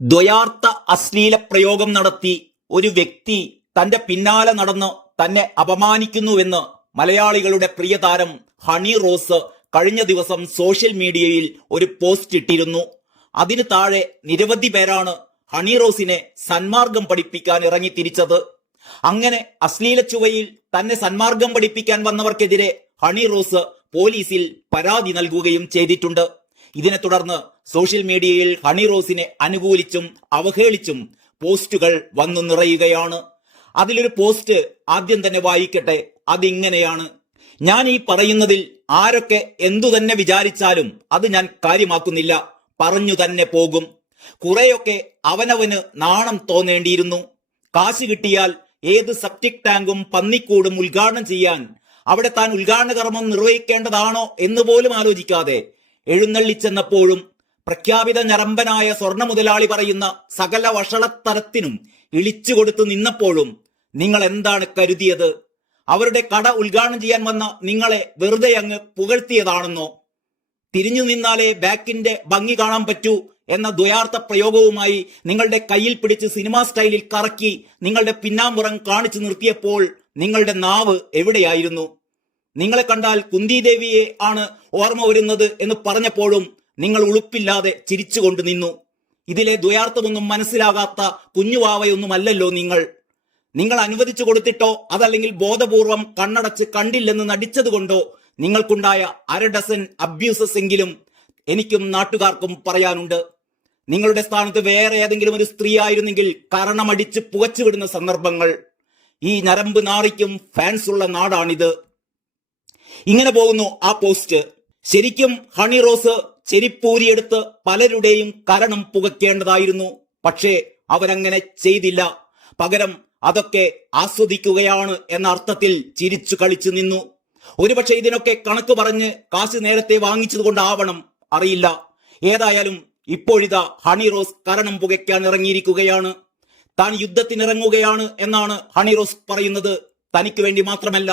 ദ്വയാർത്ഥ അശ്ലീല പ്രയോഗം നടത്തി ഒരു വ്യക്തി തന്റെ പിന്നാലെ നടന്ന് തന്നെ അപമാനിക്കുന്നുവെന്ന് മലയാളികളുടെ പ്രിയതാരം ഹണി റോസ് കഴിഞ്ഞ ദിവസം സോഷ്യൽ മീഡിയയിൽ ഒരു പോസ്റ്റ് ഇട്ടിരുന്നു. അതിന് താഴെ നിരവധി പേരാണ് ഹണി റോസിനെ സന്മാർഗം പഠിപ്പിക്കാൻ ഇറങ്ങി തിരിച്ചത്. അങ്ങനെ അശ്ലീല ചുവയിൽ തന്നെ സന്മാർഗം പഠിപ്പിക്കാൻ വന്നവർക്കെതിരെ ഹണി റോസ് പോലീസിൽ പരാതി നൽകുകയും ചെയ്തിട്ടുണ്ട്. ഇതിനെ തുടർന്ന് സോഷ്യൽ മീഡിയയിൽ ഹണി റോസിനെ അനുകൂലിച്ചും അവഹേളിച്ചും പോസ്റ്റുകൾ വന്നു നിറയുകയാണ്. അതിലൊരു പോസ്റ്റ് ആദ്യം തന്നെ വായിക്കട്ടെ. അതിങ്ങനെയാണ്: ഞാൻ ഈ പറയുന്നതിൽ ആരൊക്കെ എന്തു തന്നെ വിചാരിച്ചാലും അത് ഞാൻ കാര്യമാക്കുന്നില്ല, പറഞ്ഞു തന്നെ പോകും. കുറെയൊക്കെ അവനവന് നാണം തോന്നേണ്ടിയിരുന്നു. കാശ് കിട്ടിയാൽ ഏത് സെപ്റ്റിക് ടാങ്കും പന്നിക്കൂടും ഉദ്ഘാടനം ചെയ്യാൻ അവിടെ താൻ ഉദ്ഘാടന കർമ്മം നിർവഹിക്കേണ്ടതാണോ എന്ന് പോലും ആലോചിക്കാതെ എഴുന്നള്ളിച്ചെന്നപ്പോഴും പ്രഖ്യാപിത ഞരമ്പനായ സ്വർണ്ണ മുതലാളി പറയുന്ന സകല വഷളത്തരത്തിനും ഇളിച്ചുകൊടുത്തു നിന്നപ്പോഴും നിങ്ങൾ എന്താണ് കരുതിയത്? അവരുടെ കട ഉദ്ഘാടനം ചെയ്യാൻ വന്ന നിങ്ങളെ വെറുതെ അങ്ങ് പുകഴ്ത്തിയതാണെന്നോ? തിരിഞ്ഞു നിന്നാലേ ബാക്കിന്റെ ഭംഗി കാണാൻ പറ്റൂ എന്ന ദ്വയാർത്ഥ പ്രയോഗവുമായി നിങ്ങളുടെ കയ്യിൽ പിടിച്ച് സിനിമാ സ്റ്റൈലിൽ കറക്കി നിങ്ങളുടെ പിന്നാമ്പുറം കാണിച്ചു നിർത്തിയപ്പോൾ നിങ്ങളുടെ നാവ് എവിടെയായിരുന്നു? നിങ്ങളെ കണ്ടാൽ കുന്തിദേവിയെ ആണ് ഓർമ്മ വരുന്നത് എന്ന് പറഞ്ഞപ്പോഴും നിങ്ങൾ ഉളുപ്പില്ലാതെ ചിരിച്ചുകൊണ്ട് നിന്നു. ഇതിലെ ദ്വയാർത്ഥമൊന്നും മനസ്സിലാകാത്ത കുഞ്ഞുവാവയൊന്നുമല്ലല്ലോ നിങ്ങൾ അനുവദിച്ചു കൊടുത്തിട്ടോ അതല്ലെങ്കിൽ ബോധപൂർവം കണ്ണടച്ച് കണ്ടില്ലെന്ന് നടിച്ചതുകൊണ്ടോ നിങ്ങൾക്കുണ്ടായ 1/2 ഡസൻ അബ്യൂസസ് എങ്കിലും എനിക്കും നാട്ടുകാർക്കും പറയാനുണ്ട്. നിങ്ങളുടെ സ്ഥാനത്ത് വേറെ ഏതെങ്കിലും ഒരു സ്ത്രീ ആയിരുന്നെങ്കിൽ കരണമടിച്ച് പുകച്ചുവിടുന്ന സന്ദർഭങ്ങൾ. ഈ ഞരമ്പ് നാറിക്കും ഫാൻസ് ഉള്ള നാടാണിത്. ഇങ്ങനെ പോകുന്നു ആ പോസ്റ്റ്. ശരിക്കും ഹണി റോസ് ചെരിപ്പൂരിയെടുത്ത് പലരുടെയും കരണം പുകയ്ക്കേണ്ടതായിരുന്നു. പക്ഷേ അവരങ്ങനെ ചെയ്തില്ല. പകരം അതൊക്കെ ആസ്വദിക്കുകയാണ് എന്ന അർത്ഥത്തിൽ ചിരിച്ചു കളിച്ചു നിന്നു. ഒരുപക്ഷെ ഇതിനൊക്കെ കണക്ക് പറഞ്ഞ് കാശ് നേരത്തെ വാങ്ങിച്ചതുകൊണ്ടാവണം, അറിയില്ല. ഏതായാലും ഇപ്പോഴിതാ ഹണി റോസ് കരണം പുകയ്ക്കാൻ ഇറങ്ങിയിരിക്കുകയാണ്. താൻ യുദ്ധത്തിനിറങ്ങുകയാണ് എന്നാണ് ഹണി റോസ് പറയുന്നത്. തനിക്ക് വേണ്ടി മാത്രമല്ല,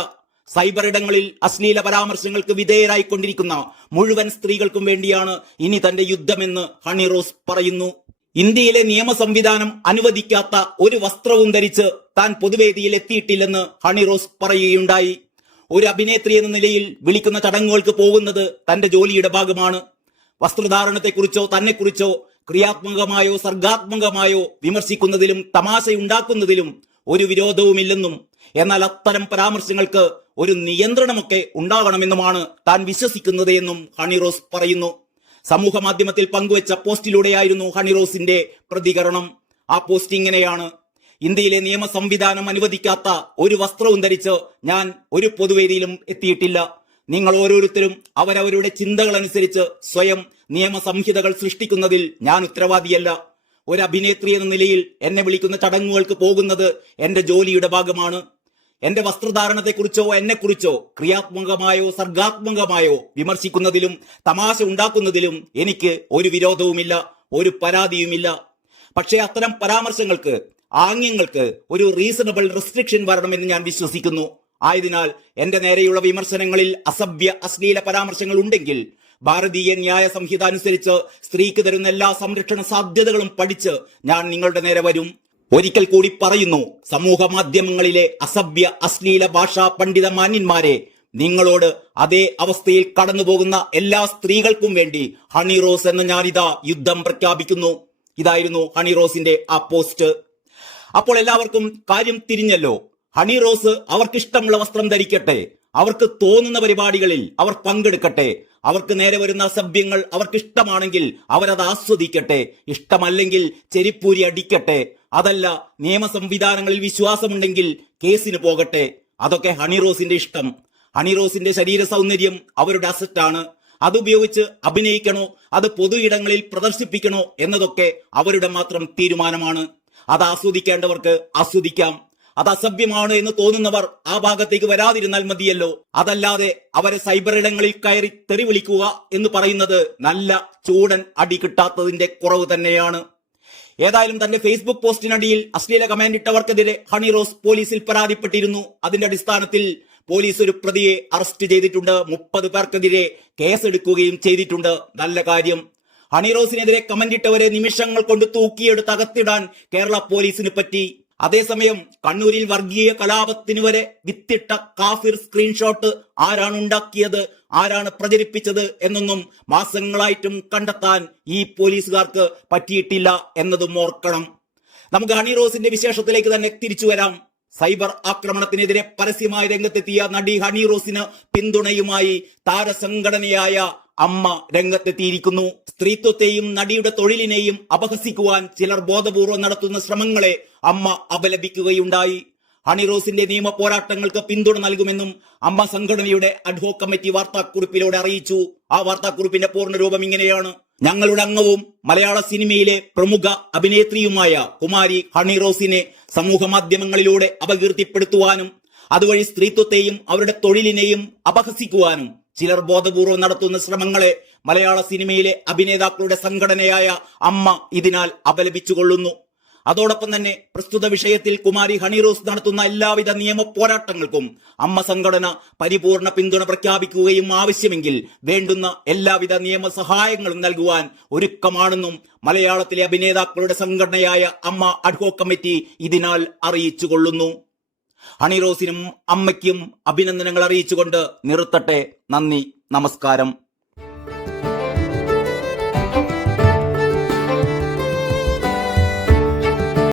സൈബർ ഇടങ്ങളിൽ അശ്ലീല പരാമർശങ്ങൾക്ക് വിധേയരായിക്കൊണ്ടിരിക്കുന്ന മുഴുവൻ സ്ത്രീകൾക്കും വേണ്ടിയാണ് ഇനി തന്റെ യുദ്ധമെന്ന് ഹണി റോസ് പറയുന്നു. ഇന്ത്യയിലെ നിയമ സംവിധാനം അനുവദിക്കാത്ത ഒരു വസ്ത്രവും ധരിച്ച് താൻ പൊതുവേദിയിൽ എത്തിയിട്ടില്ലെന്ന് ഹണി റോസ് പറയുകയുണ്ടായി. ഒരു അഭിനേത്രി എന്ന നിലയിൽ വിളിക്കുന്ന ചടങ്ങുകൾക്ക് പോകുന്നത് തന്റെ ജോലിയുടെ ഭാഗമാണ്. വസ്ത്രധാരണത്തെക്കുറിച്ചോ തന്നെക്കുറിച്ചോ ക്രിയാത്മകമായോ സർഗാത്മകമായോ വിമർശിക്കുന്നതിലും തമാശയുണ്ടാക്കുന്നതിലും ഒരു വിരോധവുമില്ലെന്നും എന്നാൽ അത്തരം പരാമർശങ്ങൾക്ക് ഒരു നിയന്ത്രണമൊക്കെ ഉണ്ടാകണമെന്നുമാണ് താൻ വിശ്വസിക്കുന്നത് എന്നും ഹണി റോസ് പറയുന്നു. സമൂഹ മാധ്യമത്തിൽ പങ്കുവച്ച പോസ്റ്റിലൂടെയായിരുന്നു ഹണി റോസിന്റെ പ്രതികരണം. ആ പോസ്റ്റ് ഇങ്ങനെയാണ്: ഇന്ത്യയിലെ നിയമ സംവിധാനം അനുവദിക്കാത്ത ഒരു വസ്ത്രവും ധരിച്ച് ഞാൻ ഒരു പൊതുവേദിയിലും എത്തിയിട്ടില്ല. നിങ്ങൾ ഓരോരുത്തരും അവരവരുടെ ചിന്തകൾ അനുസരിച്ച് സ്വയം നിയമ സംഹിതകൾ സൃഷ്ടിക്കുന്നതിൽ ഞാൻ ഉത്തരവാദിയല്ല. ഒരു അഭിനേത്രി എന്ന നിലയിൽ എന്നെ വിളിക്കുന്ന ചടങ്ങുകൾക്ക് പോകുന്നത് എന്റെ ജോലിയുടെ ഭാഗമാണ്. എന്റെ വസ്ത്രധാരണത്തെക്കുറിച്ചോ എന്നെക്കുറിച്ചോ ക്രിയാത്മകമായോ സർഗാത്മകമായോ വിമർശിക്കുന്നതിലും തമാശ ഉണ്ടാക്കുന്നതിലും എനിക്ക് ഒരു വിരോധവുമില്ല, ഒരു പരാതിയുമില്ല. പക്ഷേ അത്തരം പരാമർശങ്ങൾക്ക്, ആംഗ്യങ്ങൾക്ക് ഒരു റീസണബിൾ റെസ്ട്രിക്ഷൻ വരണമെന്ന് ഞാൻ വിശ്വസിക്കുന്നു. ആയതിനാൽ എന്റെ നേരെയുള്ള വിമർശനങ്ങളിൽ അസഭ്യ അശ്ലീല പരാമർശങ്ങൾ ഉണ്ടെങ്കിൽ ഭാരതീയ ന്യായ സംഹിത അനുസരിച്ച് സ്ത്രീക്ക് തരുന്ന എല്ലാ സംരക്ഷണ സാധ്യതകളും പഠിച്ച് ഞാൻ നിങ്ങളുടെ നേരെ വരും. ഒരിക്കൽ കൂടി പറയുന്നു, സമൂഹ മാധ്യമങ്ങളിലെ അസഭ്യ അശ്ലീല ഭാഷാ പണ്ഡിത മാന്യന്മാരെ, നിങ്ങളോട് അതേ അവസ്ഥയിൽ കടന്നുപോകുന്ന എല്ലാ സ്ത്രീകൾക്കും വേണ്ടി ഹണി റോസ് എന്ന ഞാനിതാ യുദ്ധം പ്രഖ്യാപിക്കുന്നു. ഇതായിരുന്നു ഹണി റോസിന്റെ ആ പോസ്റ്റ്. അപ്പോൾ എല്ലാവർക്കും കാര്യം തിരിഞ്ഞല്ലോ. ഹണി റോസ് അവർക്കിഷ്ടമുള്ള വസ്ത്രം ധരിക്കട്ടെ, അവർക്ക് തോന്നുന്ന പരിപാടികളിൽ അവർ പങ്കെടുക്കട്ടെ, അവർക്ക് നേരെ വരുന്ന അസഭ്യങ്ങൾ അവർക്കിഷ്ടമാണെങ്കിൽ അവരത് ആസ്വദിക്കട്ടെ, ഇഷ്ടമല്ലെങ്കിൽ ചെരിപ്പൂരി അടിക്കട്ടെ. അതല്ല, നിയമ സംവിധാനങ്ങളിൽ വിശ്വാസമുണ്ടെങ്കിൽ കേസിന് പോകട്ടെ. അതൊക്കെ ഹണി റോസിന്റെ ഇഷ്ടം. ഹണി റോസിന്റെ ശരീര സൗന്ദര്യം അവരുടെ അസറ്റാണ്. അതുപയോഗിച്ച് അഭിനയിക്കണോ അത് പൊതു ഇടങ്ങളിൽ പ്രദർശിപ്പിക്കണോ എന്നതൊക്കെ അവരുടെ മാത്രം തീരുമാനമാണ്. അത് ആസ്വദിക്കേണ്ടവർക്ക് ആസ്വദിക്കാം. അത് അസഭ്യമാണ് എന്ന് തോന്നുന്നവർ ആ ഭാഗത്തേക്ക് വരാതിരുന്നാൽ മതിയല്ലോ. അതല്ലാതെ അവരെ സൈബർ ഇടങ്ങളിൽ കയറി തെറി വിളിക്കുക എന്ന് പറയുന്നത് നല്ല ചൂടൻ അടി കിട്ടാത്തതിന്റെ കുറവ് തന്നെയാണ്. ഏതായാലും തന്റെ ഫേസ്ബുക്ക് പോസ്റ്റിനടിയിൽ അശ്ലീല കമന്റ് ഇട്ടവർക്കെതിരെ ഹണി റോസ് പോലീസിൽ പരാതിപ്പെട്ടിരുന്നു. അതിന്റെ അടിസ്ഥാനത്തിൽ പോലീസ് ഒരു പ്രതിയെ അറസ്റ്റ് ചെയ്തിട്ടുണ്ട്. 30 പേർക്കെതിരെ കേസെടുക്കുകയും ചെയ്തിട്ടുണ്ട്. നല്ല കാര്യം. ഹണിറോസിനെതിരെ കമന്റിട്ടവരെ നിമിഷങ്ങൾ കൊണ്ട് തൂക്കിയെടുത്ത് അകത്തിടാൻ കേരള പോലീസിന് പറ്റി. അതേസമയം കണ്ണൂരിൽ വർഗീയ കലാപത്തിന് വരെ വിത്തിട്ട കാഫിർ സ്ക്രീൻഷോട്ട് ആരാണ് ഉണ്ടാക്കിയത്, ആരാണ് പ്രചരിപ്പിച്ചത് എന്നൊന്നും മാസങ്ങളായിട്ടും കണ്ടെത്താൻ ഈ പോലീസുകാർക്ക് പറ്റിയിട്ടില്ല എന്നതും ഓർക്കണം. നമുക്ക് ഹണിറോസിന്റെ വിശേഷത്തിലേക്ക് തന്നെ തിരിച്ചു വരാം. സൈബർ ആക്രമണത്തിനെതിരെ പരസ്യമായി രംഗത്തെത്തിയ നടി ഹണിറോസിന് പിന്തുണയുമായി താരസംഘടനയായ അമ്മ രംഗത്തെത്തിയിരിക്കുന്നു. സ്ത്രീത്വത്തെയും നടിയുടെ തൊഴിലിനെയും അപഹസിക്കുവാൻ ചിലർ ബോധപൂർവം നടത്തുന്ന ശ്രമങ്ങളെ അമ്മ അപലപിക്കുകയുണ്ടായി. ഹണിറോസിന്റെ നിയമ പോരാട്ടങ്ങൾക്ക് പിന്തുണ നൽകുമെന്നും അമ്മ സംഘടനയുടെ അഡ്ഹോക് കമ്മിറ്റി വാർത്താക്കുറിപ്പിലൂടെ അറിയിച്ചു. ആ വാർത്താക്കുറിപ്പിന്റെ പൂർണ്ണരൂപം ഇങ്ങനെയാണ്: ഞങ്ങളുടെ അംഗവും മലയാള സിനിമയിലെ പ്രമുഖ അഭിനേത്രിയുമായ കുമാരി ഹണിറോസിനെ സമൂഹ മാധ്യമങ്ങളിലൂടെ അപകീർത്തിപ്പെടുത്തുവാനും അതുവഴി സ്ത്രീത്വത്തെയും അവരുടെ തൊഴിലിനെയും അപഹസിക്കുവാനും ചിലർ ബോധപൂർവം നടത്തുന്ന ശ്രമങ്ങളെ മലയാള സിനിമയിലെ അഭിനേതാക്കളുടെ സംഘടനയായ അമ്മ ഇതിനാൽ അപലപിച്ചുകൊള്ളുന്നു. അതോടൊപ്പം തന്നെ പ്രസ്തുത വിഷയത്തിൽ കുമാരി ഹണിറോസ് നടത്തുന്ന എല്ലാവിധ നിയമ പോരാട്ടങ്ങൾക്കും അമ്മ സംഘടന പരിപൂർണ പിന്തുണ പ്രഖ്യാപിക്കുകയും ആവശ്യമെങ്കിൽ വേണ്ടുന്ന എല്ലാവിധ നിയമസഹായങ്ങളും നൽകുവാൻ ഒരുക്കമാണെന്നും മലയാളത്തിലെ അഭിനേതാക്കളുടെ സംഘടനയായ അമ്മ അഡ്ഹോക് കമ്മിറ്റി ഇതിനാൽ അറിയിച്ചുകൊള്ളുന്നു. ഹണിറോസിനും അമ്മയ്ക്കും അഭിനന്ദനങ്ങൾ അറിയിച്ചുകൊണ്ട് നിർത്തട്ടെ. നന്ദി, നമസ്കാരം.